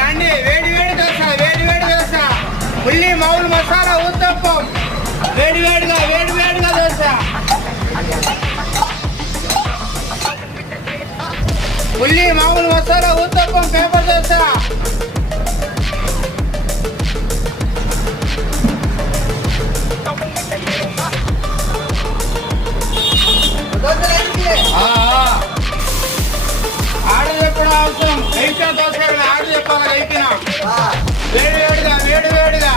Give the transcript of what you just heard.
రండి, వేడి వేడి దోశ, వేడి వేడి దోశ, ఉల్లి మామూలు మసాలా ఊతప్పం, వేడి వేడిగా దోశ, ఉల్లి మామూలు మసాలా ఊతప్పం, పేపర్ దోశ. ఆడు చెప్పడం అవసరం, అయితే దోశ ఆడు చెప్పాలి. అయిపోయినా వేడి వేడిగా